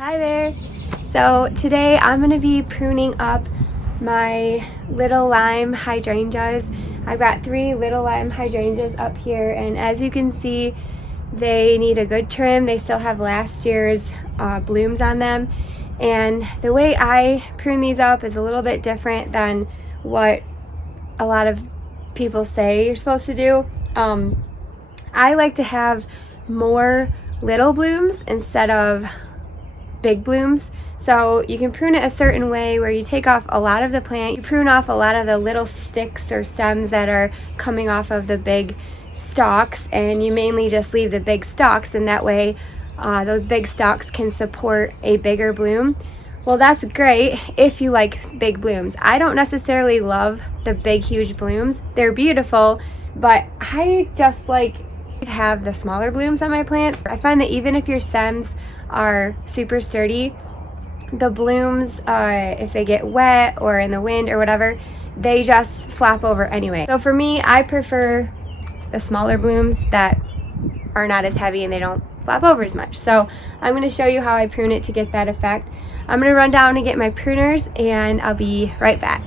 Hi there. So today I'm going to be pruning up my little lime hydrangeas. I've got 3 little lime hydrangeas up here, and as you can see, they need a good trim. They still have last year's blooms on them, and the way I prune these up is a little bit different than what a lot of people say you're supposed to do. I like to have more little blooms instead of big blooms. So you can prune it a certain way where you take off a lot of the plant, you prune off a lot of the little sticks or stems that are coming off of the big stalks, and you mainly just leave the big stalks, and that way those big stalks can support a bigger bloom. Well, that's great if you like big blooms. I don't necessarily love the big huge blooms. They're beautiful, but I just like to have the smaller blooms on my plants. I find that even if your stems are super sturdy, the blooms, if they get wet or in the wind or whatever, they just flop over anyway. So for me, I prefer the smaller blooms that are not as heavy and they don't flop over as much. So I'm going to show you how I prune it to get that effect. I'm going to run down and get my pruners, and I'll be right back.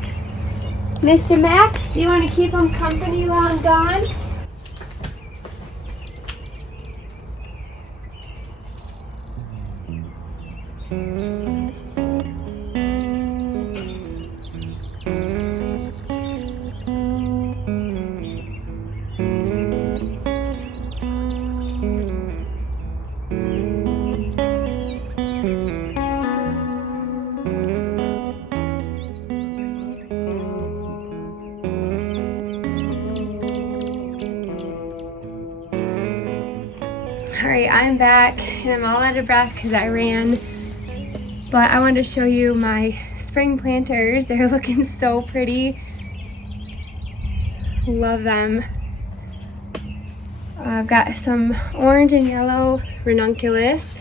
Mr. Max, do you want to keep them company while I'm gone? Alright, I'm back and I'm all out of breath because I ran, but I wanted to show you my spring planters. They're looking so pretty. Love them. I've got some orange and yellow ranunculus.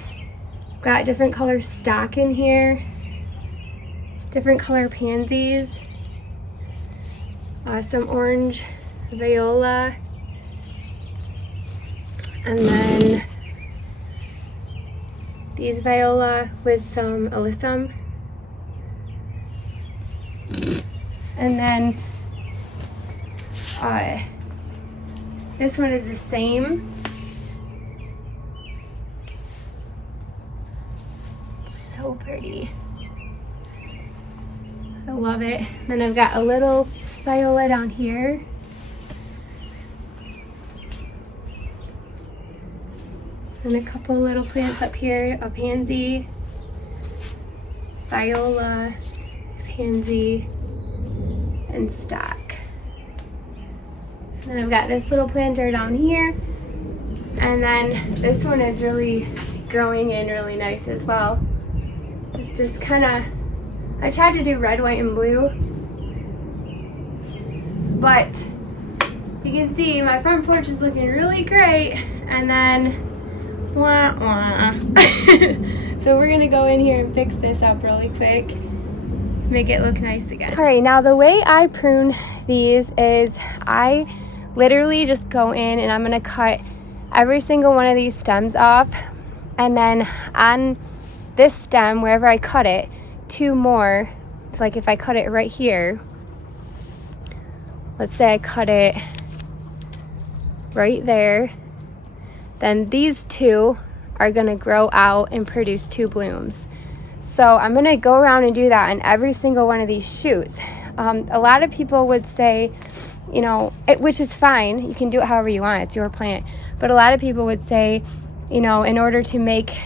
Got different color stock in here, different color pansies, some orange viola, and then these viola with some alyssum, and then this one is the same. So pretty. I love it. Then I've got a little viola down here. And a couple little plants up here, a pansy, viola, pansy, and stock. And I've got this little planter down here, and then this one is really growing in really nice as well. It's just kind of, I tried to do red, white, and blue, but you can see my front porch is looking really great, and then wah, wah. So we're gonna go in here and fix this up really quick, make it look nice again. All right, now the way I prune these is I literally just go in and I'm gonna cut every single one of these stems off, and then on this stem, wherever I cut it, 2 more, like if I cut it right here, let's say I cut it right there, then these 2 are gonna grow out and produce 2 blooms. So I'm gonna go around and do that on every single one of these shoots. A lot of people would say, you know, which is fine, you can do it however you want, it's your plant, but a lot of people would say, you know, in order to make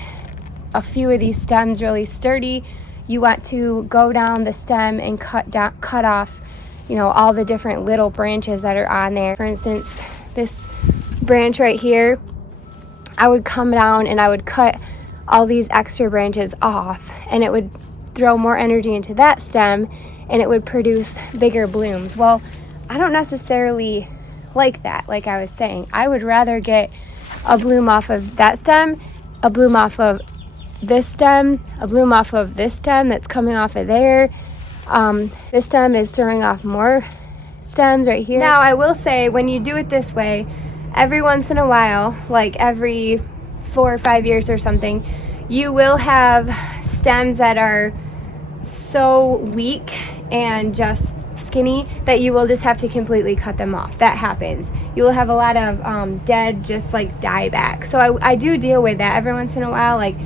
a few of these stems really sturdy, you want to go down the stem and cut off, you know, all the different little branches that are on there. For instance, this branch right here, I would come down and I would cut all these extra branches off, and it would throw more energy into that stem and it would produce bigger blooms. Well, I don't necessarily like that. Like I was saying, I would rather get a bloom off of that stem, a bloom off of this stem, a bloom off of this stem that's coming off of there. This stem is throwing off more stems right here. Now I will say, when you do it this way, every once in a while, like every 4 or 5 years or something, you will have stems that are so weak and just skinny that you will just have to completely cut them off. That happens. You will have a lot of dead, just like dieback. So I do deal with that every once in a while, like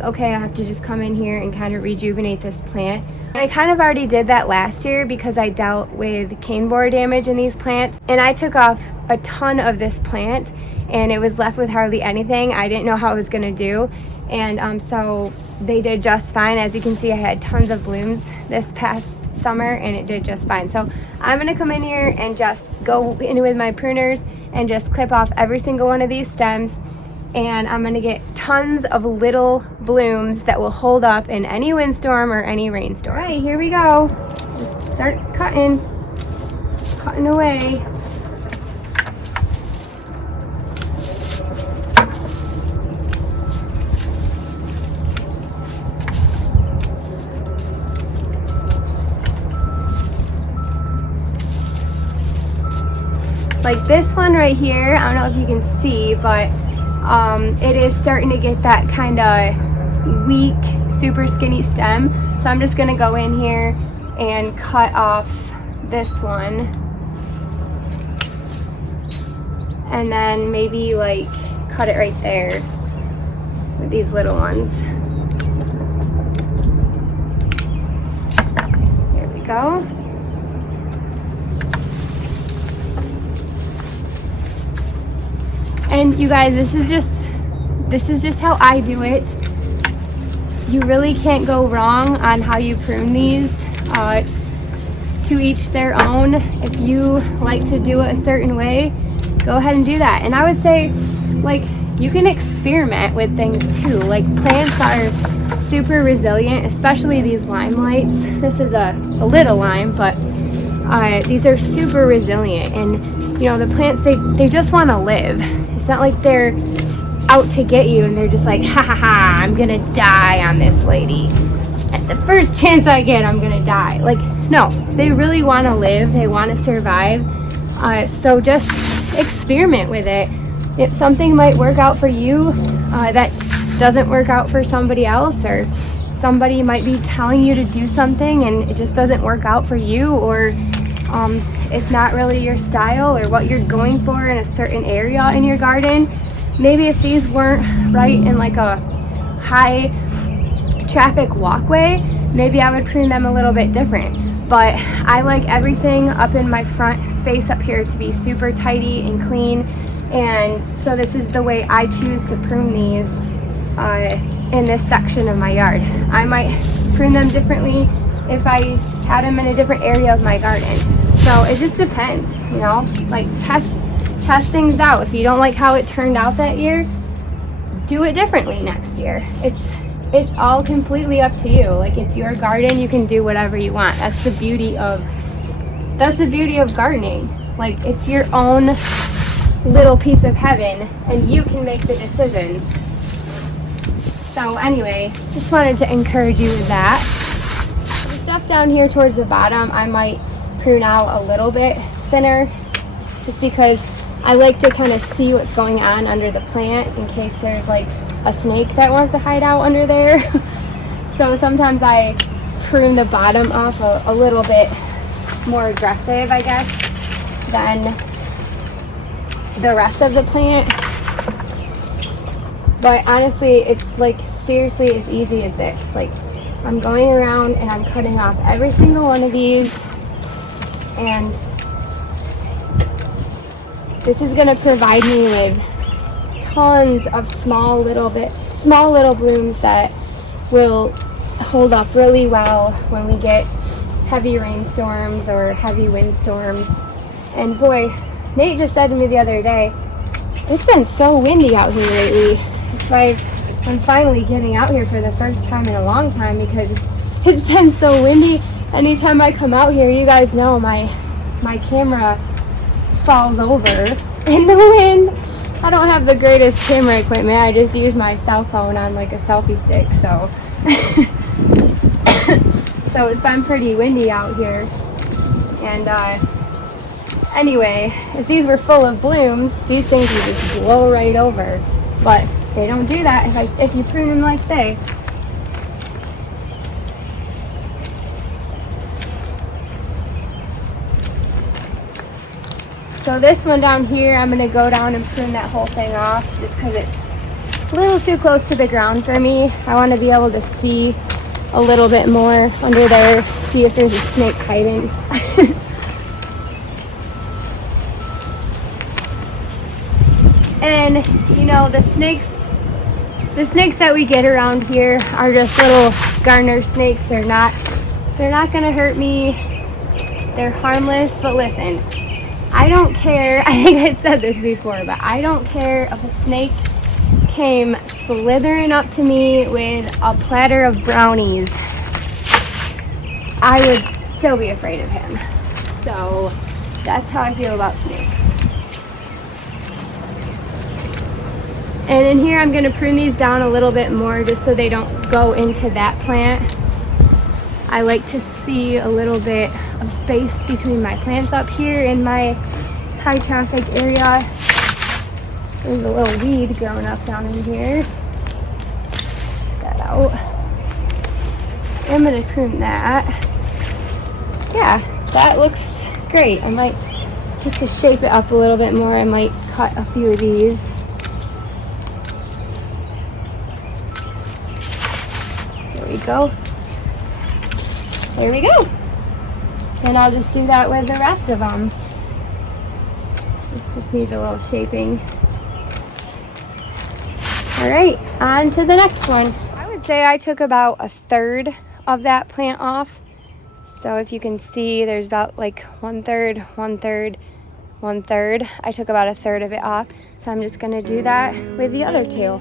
okay, I have to just come in here and kind of rejuvenate this plant. And I kind of already did that last year because I dealt with cane borer damage in these plants, and I took off a ton of this plant and it was left with hardly anything. I didn't know how it was going to do, and so they did just fine. As you can see, I had tons of blooms this past summer and it did just fine. So I'm going to come in here and just go in with my pruners and just clip off every single one of these stems, and I'm going to get tons of little blooms that will hold up in any windstorm or any rainstorm. All right, here we go. Just start cutting away. Like this one right here, I don't know if you can see, but it is starting to get that kind of weak, super skinny stem. So I'm just gonna go in here and cut off this one. And then maybe like cut it right there with these little ones. There we go. And you guys, this is just how I do it. You really can't go wrong on how you prune these. To each their own. If you like to do it a certain way, go ahead and do that. And I would say, like, you can experiment with things too. Like, plants are super resilient, especially these limelights. This is a little lime, but these are super resilient. And you know, the plants, they just want to live. It's not like they're out to get you and they're just like, ha ha ha, I'm gonna die on this lady. At the first chance I get, I'm gonna die. Like, no, they really want to live. They want to survive. So just experiment with it. If something might work out for you that doesn't work out for somebody else, or somebody might be telling you to do something and it just doesn't work out for you, or it's not really your style or what you're going for in a certain area in your garden. Maybe if these weren't right in like a high traffic walkway, maybe I would prune them a little bit different. But I like everything up in my front space up here to be super tidy and clean, and so this is the way I choose to prune these in this section of my yard. I might prune them differently if I had them in a different area of my garden. So it just depends, you know, like test things out. If you don't like how it turned out that year, do it differently next year. It's all completely up to you. Like, it's your garden, you can do whatever you want. That's the beauty of gardening. Like, it's your own little piece of heaven and you can make the decisions. So anyway, just wanted to encourage you with that. The stuff down here towards the bottom, I might prune out a little bit thinner, just because I like to kind of see what's going on under the plant in case there's like a snake that wants to hide out under there. So sometimes I prune the bottom off a little bit more aggressive, I guess, than the rest of the plant. But honestly, it's like seriously as easy as this. Like, I'm going around and I'm cutting off every single one of these, and this is going to provide me with tons of small little blooms that will hold up really well when we get heavy rainstorms or heavy windstorms. And boy, Nate just said to me the other day, it's been so windy out here lately. It's like I'm finally getting out here for the first time in a long time because it's been so windy. Anytime I come out here, you guys know my camera falls over in the wind. I don't have the greatest camera equipment. I just use my cell phone on like a selfie stick, so so it's been pretty windy out here. And anyway, if these were full of blooms, these things would just blow right over. But they don't do that if you prune them like this. So this one down here, I'm gonna go down and prune that whole thing off just because it's a little too close to the ground for me. I want to be able to see a little bit more under there, see if there's a snake hiding. And you know, the snakes that we get around here are just little garter snakes. They're not gonna hurt me. They're harmless. But listen, I don't care. I think I said this before, but I don't care if a snake came slithering up to me with a platter of brownies. I would still be afraid of him. So that's how I feel about snakes. And in here, I'm gonna prune these down a little bit more just so they don't go into that plant. I like to see a little bit of space between my plants up here in my high traffic area. There's a little weed growing up down in here. Get that out. I'm gonna prune that. Yeah, that looks great. I might, just to shape it up a little bit more, I might cut a few of these. There we go. There we go. And I'll just do that with the rest of them. This just needs a little shaping. All right, on to the next one. I would say I took about a third of that plant off. So if you can see, there's about like 1/3, 1/3, 1/3. I took about a third of it off. So I'm just gonna do that with the other two.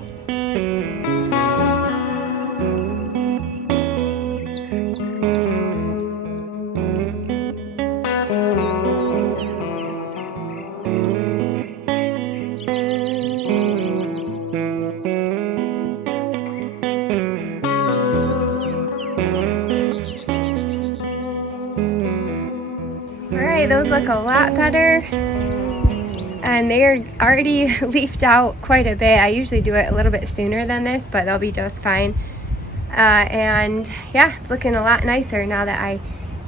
Those look a lot better, and they are already leafed out quite a bit. I usually do it a little bit sooner than this, but they'll be just fine. And yeah, it's looking a lot nicer now that I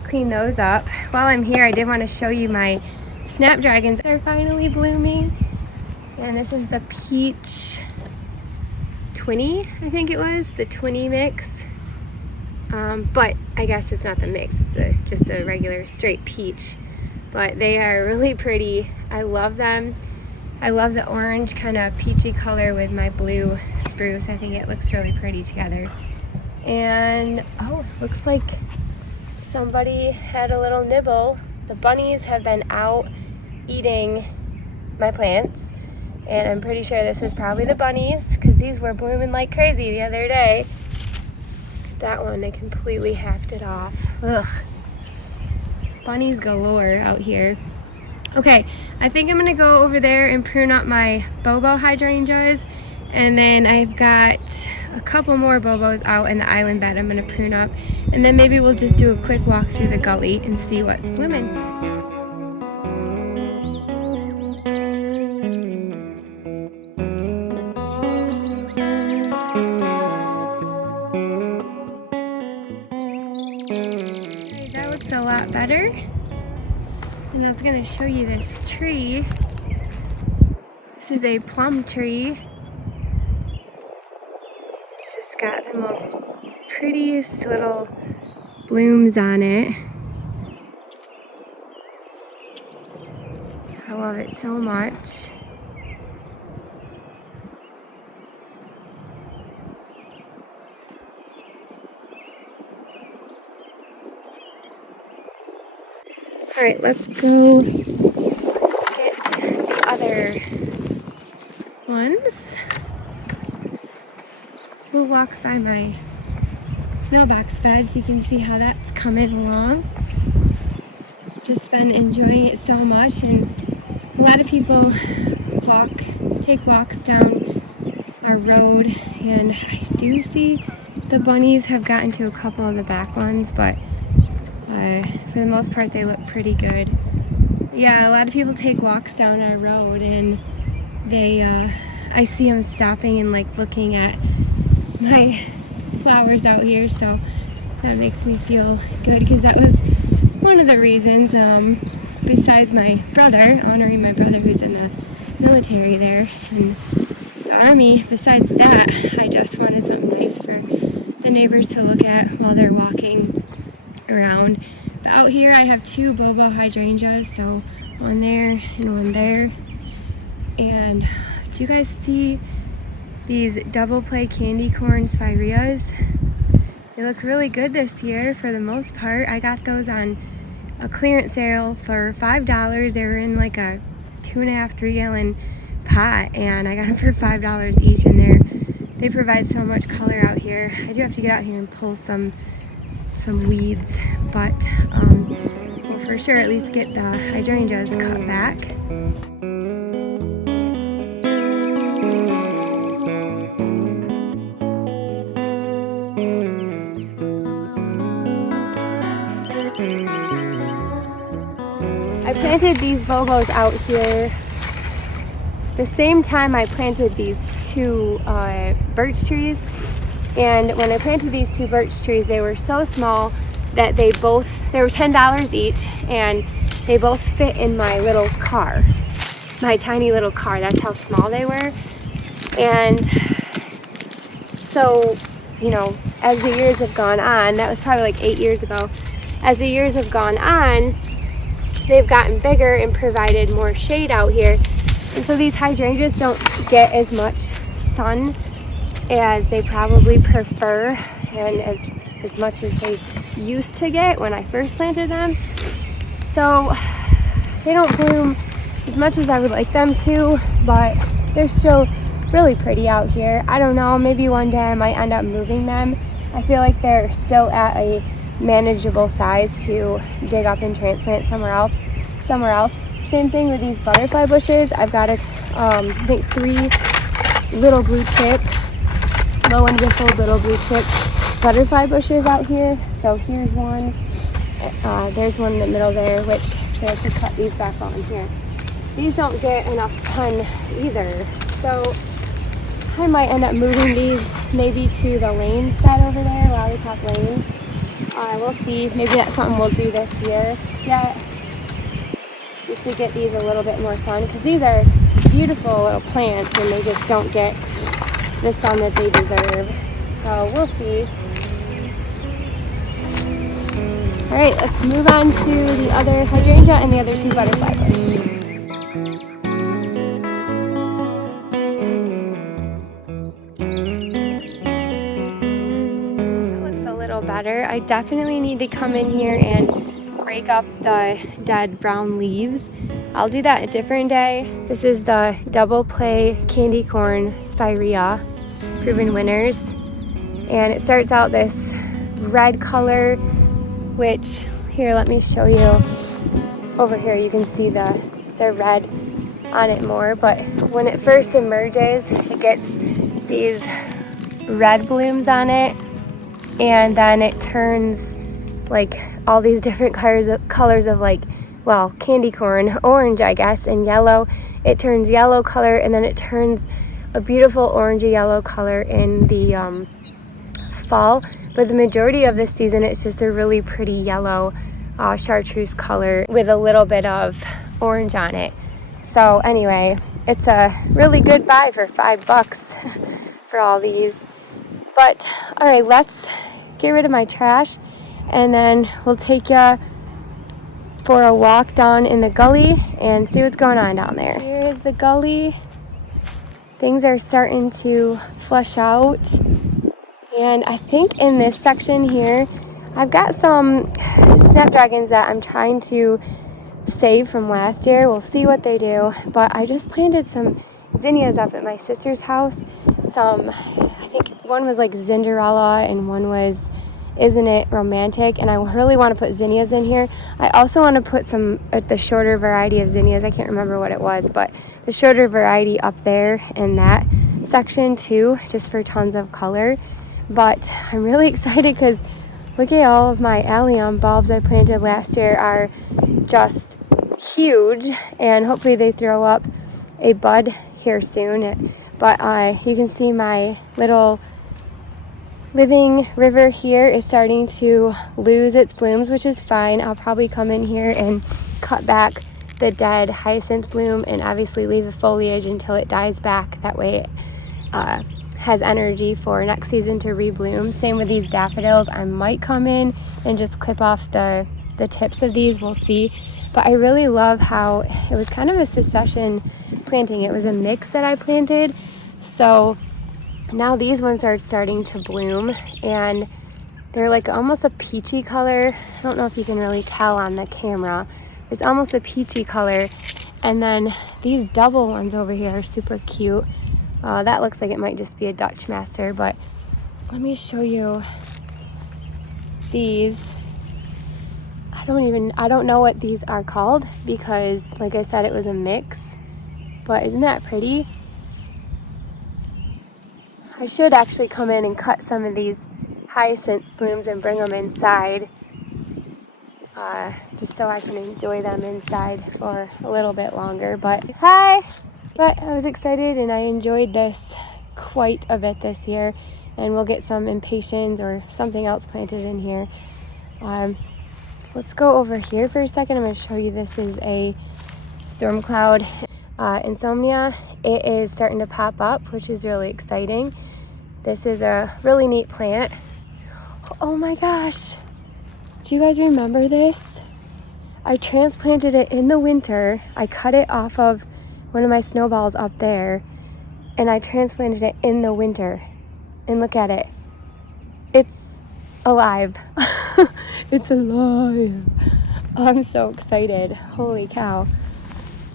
clean those up. While I'm here, I did want to show you my snapdragons. They're finally blooming, and this is the peach 20, I think it was, the 20 mix. But I guess it's not the mix, it's just a regular straight peach. But they are really pretty. I love them. I love the orange kind of peachy color with my blue spruce. I think it looks really pretty together. And oh, looks like somebody had a little nibble. The bunnies have been out eating my plants, and I'm pretty sure this is probably the bunnies because these were blooming like crazy the other day. That one, they completely hacked it off. Ugh. Bunnies galore out here. Okay, I think I'm gonna go over there and prune up my bobo hydrangeas, and then I've got a couple more bobos out in the island bed I'm gonna prune up, and then maybe we'll just do a quick walk through the gully and see what's blooming. Okay, that looks a lot better. And I was going to show you this tree. This is a plum tree. It's just got the most prettiest little blooms on it. I love it so much. All right, let's go get the other ones. We'll walk by my mailbox bed so you can see how that's coming along. Just been enjoying it so much, and a lot of people take walks down our road, and I do see the bunnies have gotten to a couple of the back ones, but for the most part, they look pretty good. Yeah, a lot of people take walks down our road, and I see them stopping and like looking at my flowers out here, so that makes me feel good, because that was one of the reasons, besides my brother, honoring my brother who's in the military there in the Army. Besides that, I just wanted something nice for the neighbors to look at while they're walking around. But out here I have 2 bobo hydrangeas, so one there and one there. And do you guys see these double play candy corn spireas? They look really good this year for the most part. I got those on a clearance sale for $5. They were in like a 2.5, 3 gallon pot, and I got them for $5 each, and they provide so much color out here. I do have to get out here and pull some weeds, but we'll for sure at least get the hydrangeas cut back. I planted these bobos out here the same time I planted these 2 birch trees. And when I planted these 2 birch trees, they were so small that they were $10 each, and they both fit in my little car, my tiny little car. That's how small they were. And so, you know, as the years have gone on, that was probably like 8 years ago, as the years have gone on, they've gotten bigger and provided more shade out here. And so these hydrangeas don't get as much sun as they probably prefer, and as much as they used to get when I first planted them. So they don't bloom as much as I would like them to, but they're still really pretty out here. I don't know, maybe one day I might end up moving them. I feel like they're still at a manageable size to dig up and transplant somewhere else. Same thing with these butterfly bushes. I've got I think 3 little blue chip, low and biffled little blue chip butterfly bushes out here. So here's one. There's one in the middle there, which actually I should cut these back on here. These don't get enough sun either, so I might end up moving these maybe to the lane bed over there, Lollipop Lane. We'll see. Maybe that's something we'll do this year. Just to get these a little bit more sun, because these are beautiful little plants and they just don't get the sun that they deserve. So we'll see. Alright, let's move on to the other hydrangea and the other 2 butterfly bush. That looks a little better. I definitely need to come in here and break up the dead brown leaves. I'll do that a different day. This is the double play candy corn spirea, proven winners. And it starts out this red color, which, here, let me show you. Over here you can see the red on it more, but when it first emerges, it gets these red blooms on it, and then it turns like all these different colors of like, well, candy corn, orange I guess, and yellow. It turns yellow color, and then it turns a beautiful orangey yellow color in the fall. But the majority of this season it's just a really pretty yellow chartreuse color with a little bit of orange on it. So anyway, it's a really good buy for $5 for all these. But all right, let's get rid of my trash, and then we'll take you for a walk down in the gully and see what's going on down there. Here's the gully. Things are starting to flush out, and I think in this section here I've got some snapdragons that I'm trying to save from last year. We'll see what they do, but I just planted some zinnias up at my sister's house. I think one was like Cinderella and one was Isn't It Romantic, and I really want to put zinnias in here. I also want to put some the shorter variety of zinnias. I can't remember what it was, but the shorter variety up there in that section too, just for tons of color. But I'm really excited because look at all of my allium bulbs I planted last year are just huge, and hopefully they throw up a bud here soon. But you can see my little living river here is starting to lose its blooms, which is fine. I'll probably come in here and cut back the dead hyacinth bloom and obviously leave the foliage until it dies back. That way it has energy for next season to rebloom. Same with these daffodils. I might come in and just clip off the tips of these. We'll see. But I really love how it was kind of a succession planting. It was a mix that I planted. So now these ones are starting to bloom and they're like almost a peachy color. I don't know if you can really tell on the camera. It's almost a peachy color. And then these double ones over here are super cute. That looks like it might just be a Dutch master, but let me show you these. I don't know what these are called because, like I said, it was a mix, but isn't that pretty? I should actually come in and cut some of these hyacinth blooms and bring them inside, just so I can enjoy them inside for a little bit longer. But hi! But I was excited and I enjoyed this quite a bit this year, and we'll get some impatiens or something else planted in here. Let's go over here for a second. I'm going to show you, this is a storm cloud insomnia. It is starting to pop up, which is really exciting. This is a really neat plant. Oh my gosh, do you guys remember this? I transplanted it in the winter. I cut it off of one of my snowballs up there and I transplanted it in the winter, and look at it, it's alive. It's alive. I'm so excited. Holy cow.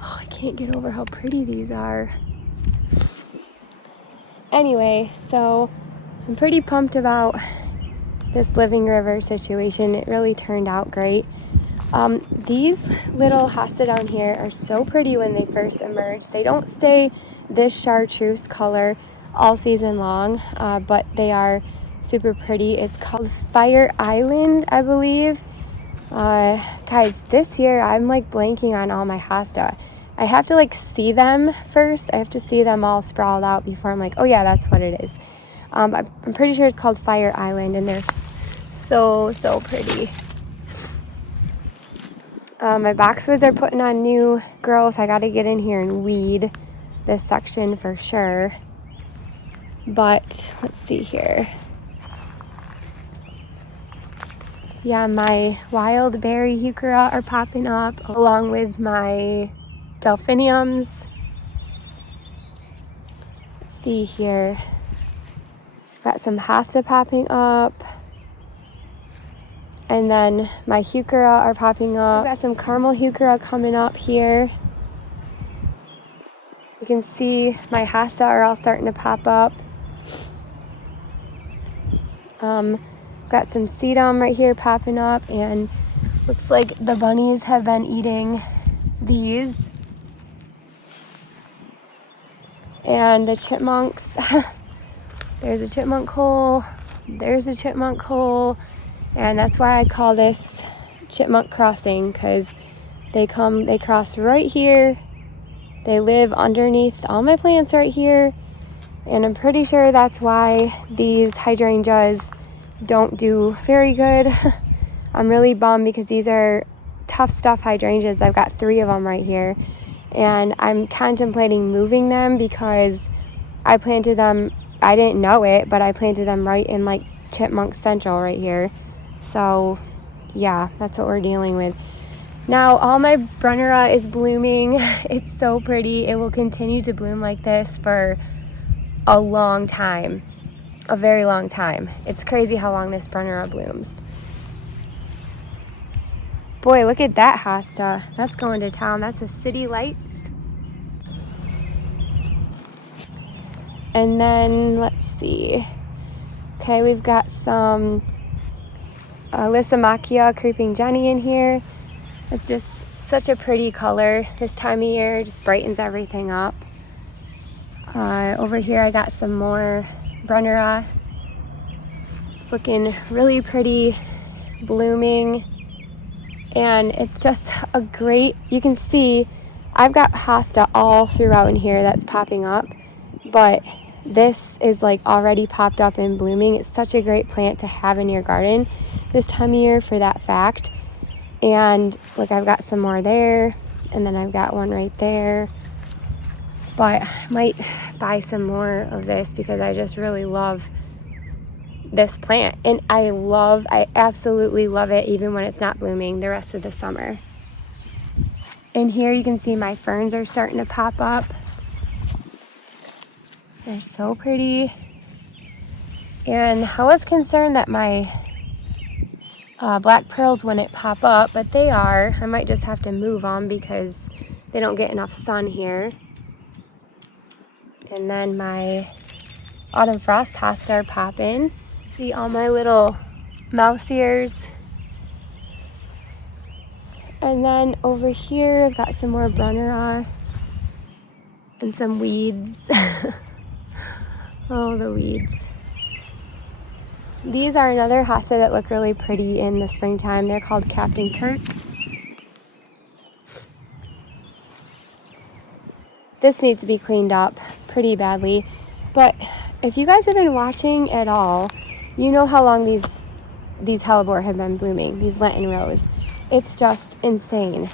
Oh, I can't get over how pretty these are. Anyway, so I'm pretty pumped about this living river situation. It really turned out great. These little hosta down here are so pretty when they first emerge. They don't stay this chartreuse color all season long, but they are super pretty. It's called Fire Island, I believe. Guys, this year I'm like blanking on all my hosta. I have to like see them first. I have to see them all sprawled out before I'm like, oh yeah, that's what it is. I'm pretty sure it's called Fire Island, and they're so pretty. My boxwoods are putting on new growth. I got to get in here and weed this section for sure. But let's see here. Yeah, my wild berry heuchera are popping up along with my delphiniums. Let's see here. Got some hosta popping up. And then my heuchera are popping up. Got some caramel heuchera coming up here. You can see my hosta are all starting to pop up. Got some sedum right here popping up, and looks like the bunnies have been eating these. And the chipmunks, there's a chipmunk hole, there's a chipmunk hole, and that's why I call this chipmunk crossing, because they cross right here. They live underneath all my plants right here, and I'm pretty sure that's why these hydrangeas don't do very good. I'm really bummed because these are tough stuff hydrangeas. I've got 3 of them right here, and I'm contemplating moving them because I planted them, I didn't know it, but I planted them right in like Chipmunk Central right here. So yeah, that's what we're dealing with. Now all my Brunnera is blooming. It's so pretty. It will continue to bloom like this for a long time. A very long time. It's crazy how long this Brunnera blooms. Boy, look at that hosta. That's going to town. That's a City Lights. And then, let's see. Okay, we've got some Lysimachia Creeping Jenny in here. It's just such a pretty color this time of year. It just brightens everything up. Over here I got some more Brunnera. It's looking really pretty, blooming, and it's just a great, you can see I've got hosta all throughout in here that's popping up, but this is like already popped up and blooming. It's such a great plant to have in your garden this time of year for that fact. And look, I've got some more there, and then I've got one right there. But I might buy some more of this because I just really love this plant. And I absolutely love it even when it's not blooming the rest of the summer. In here you can see my ferns are starting to pop up. They're so pretty. And I was concerned that my black pearls wouldn't pop up, but they are. I might just have to move them because they don't get enough sun here. And then my autumn frost hostas are popping. See all my little mouse ears. And then over here I've got some more brunnera and some weeds. Oh, the weeds. These are another hosta that look really pretty in the springtime. They're called Captain Kirk. This needs to be cleaned up pretty badly. But if you guys have been watching at all, you know how long these hellebore have been blooming, these Lenten rose. It's just insane.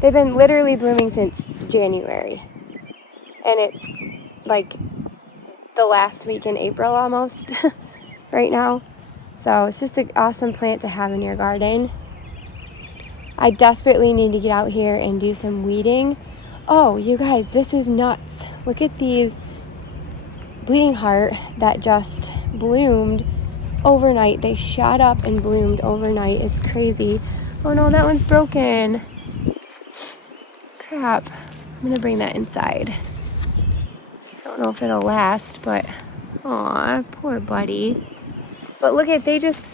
They've been literally blooming since January. And it's like the last week in April almost right now. So it's just an awesome plant to have in your garden. I desperately need to get out here and do some weeding. Oh, you guys, this is nuts. Look at these bleeding heart that just bloomed overnight. They shot up and bloomed overnight. It's crazy. Oh no, that one's broken. Crap. I'm gonna bring that inside. I don't know if it'll last, but aw, poor buddy. But look at, they just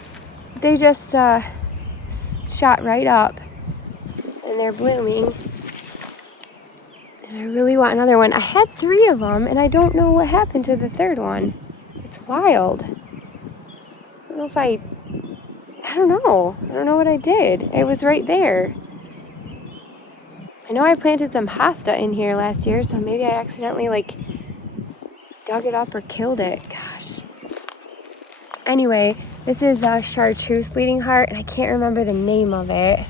shot right up and they're blooming. And I really want another one. I had 3 of them and I don't know what happened to the third one. It's wild. I don't know if I don't know. I don't know what I did. It was right there. I know I planted some hosta in here last year, so maybe I accidentally like dug it up or killed it. Gosh. Anyway, this is chartreuse bleeding heart, and I can't remember the name of it.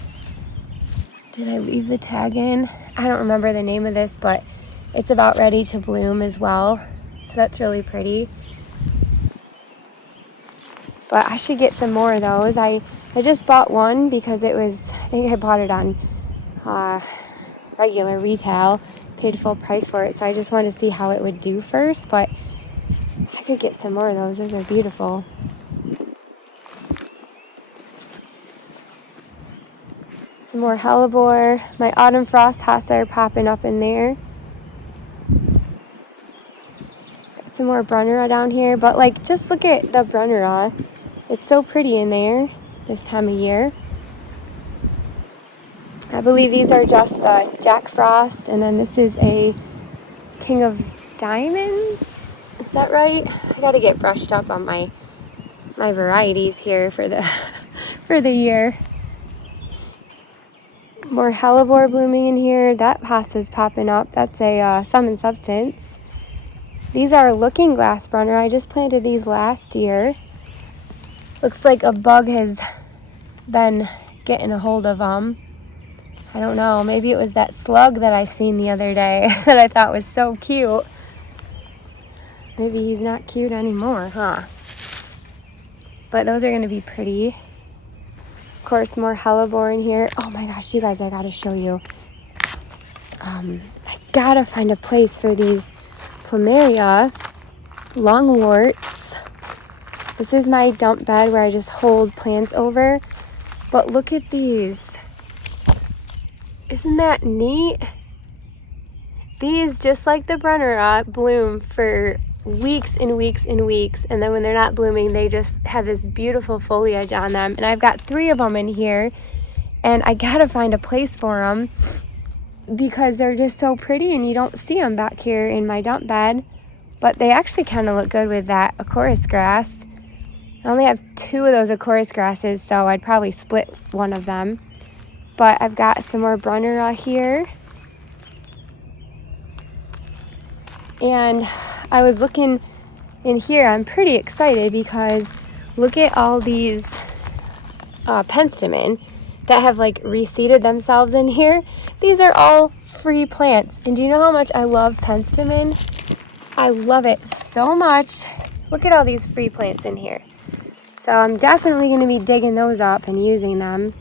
Did I leave the tag in? I don't remember the name of this, but it's about ready to bloom as well. So that's really pretty. But I should get some more of those. I just bought one because it was, I think I bought it on regular retail, paid full price for it. So I just wanted to see how it would do first, but I could get some more of those. Those are beautiful. Some more hellebore. My autumn frost hostas are popping up in there. Got some more brunnera down here, but like just look at the brunnera. It's so pretty in there this time of year. I believe these are just Jack Frost, and then this is a King of Diamonds. Is that right? I gotta get brushed up on my varieties here for the for the year. More hellebore blooming in here. That hosta's popping up. That's a Sum and Substance. These are Looking Glass brunnera. I just planted these last year. Looks like a bug has been getting a hold of them. I don't know. Maybe it was that slug that I seen the other day that I thought was so cute. Maybe he's not cute anymore, huh? But those are going to be pretty. Of course, more hellebore in here. Oh my gosh, you guys, I gotta show you. I gotta find a place for these plumeria longworts. This is my dump bed where I just hold plants over. But look at these. Isn't that neat? These, just like the brunnera, bloom for weeks and weeks and weeks, and then when they're not blooming, they just have this beautiful foliage on them. And I've got 3 of them in here, and I gotta find a place for them because they're just so pretty, and you don't see them back here in my dump bed. But they actually kind of look good with that acorus grass. I only have 2 of those acorus grasses, so I'd probably split one of them. But I've got some more brunnera here. And I was looking in here. I'm pretty excited because look at all these penstemon that have like reseeded themselves in here. These are all free plants. And do you know how much I love penstemon? I love it so much. Look at all these free plants in here. So I'm definitely going to be digging those up and using them.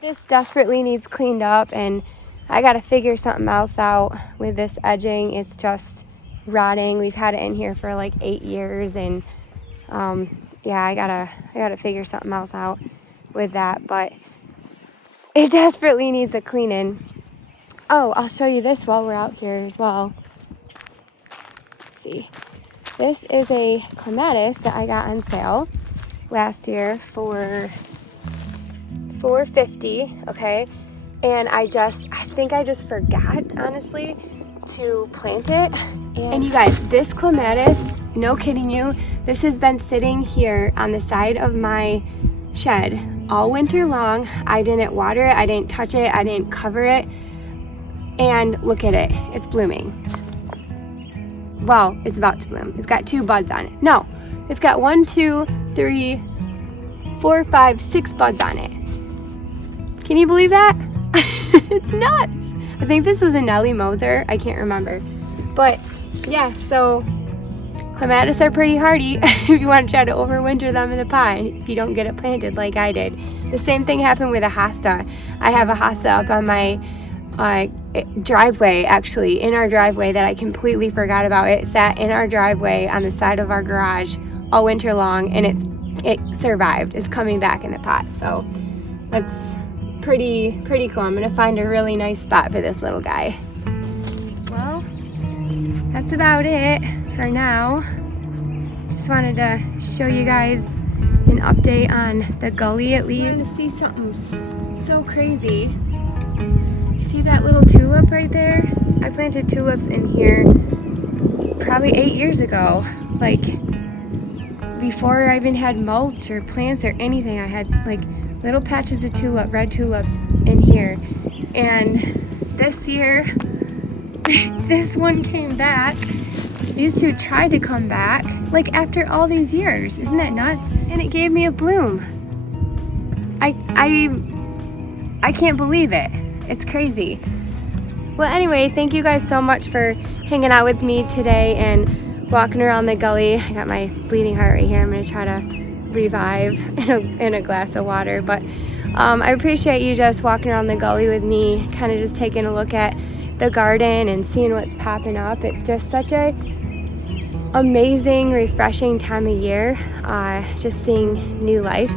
This desperately needs cleaned up, and I got to figure something else out with this edging. It's just rotting. We've had it in here for like 8 years, and yeah, I gotta figure something else out with that, but it desperately needs a cleaning. Oh, I'll show you this while we're out here as well. Let's see. This is a clematis that I got on sale last year for $4.50, okay? And I think I just forgot, honestly, to plant it. And you guys, this clematis, no kidding you, this has been sitting here on the side of my shed all winter long. I didn't water it, I didn't touch it, I didn't cover it. And look at it, it's blooming. Well, it's about to bloom. It's got 2 buds on it. No, it's got 1, 2, 3, 4, 5, 6 buds on it. Can you believe that? It's nuts. I think this was a Nellie Moser. I can't remember. But yeah, so clematis are pretty hardy if you want to try to overwinter them in the pot if you don't get it planted like I did. The same thing happened with a hosta. I have a hosta up on my driveway, actually, in our driveway, that I completely forgot about. It sat in our driveway on the side of our garage all winter long, and it survived. It's coming back in the pot, so that's pretty cool. I'm gonna find a really nice spot for this little guy. Well, that's about it for now. Just wanted to show you guys an update on the gully at least. I'm gonna see something so crazy. You see that little tulip right there? I planted tulips in here probably 8 years ago. Like before I even had mulch or plants or anything, I had like little patches of red tulips in here. And this year, this one came back. These two tried to come back, like after all these years. Isn't that nuts? And it gave me a bloom. I can't believe it. It's crazy. Well, anyway, thank you guys so much for hanging out with me today and walking around the gully. I got my bleeding heart right here. I'm gonna try to revive in a glass of water, but I appreciate you just walking around the gully with me, kind of just taking a look at the garden and seeing what's popping up. It's just such a amazing, refreshing time of year, just seeing new life,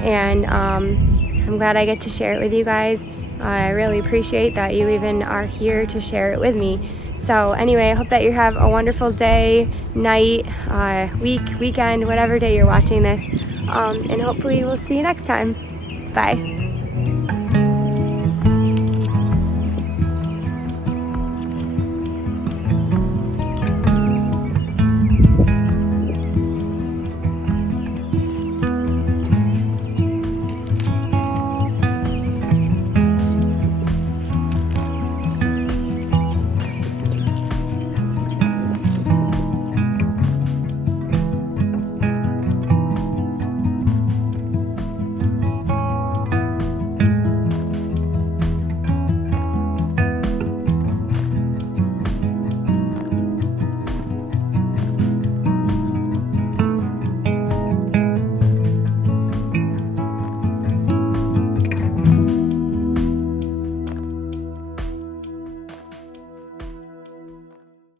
and I'm glad I get to share it with you guys. I really appreciate that you even are here to share it with me. So anyway, I hope that you have a wonderful day, night, weekend, whatever day you're watching this, and hopefully we'll see you next time. Bye.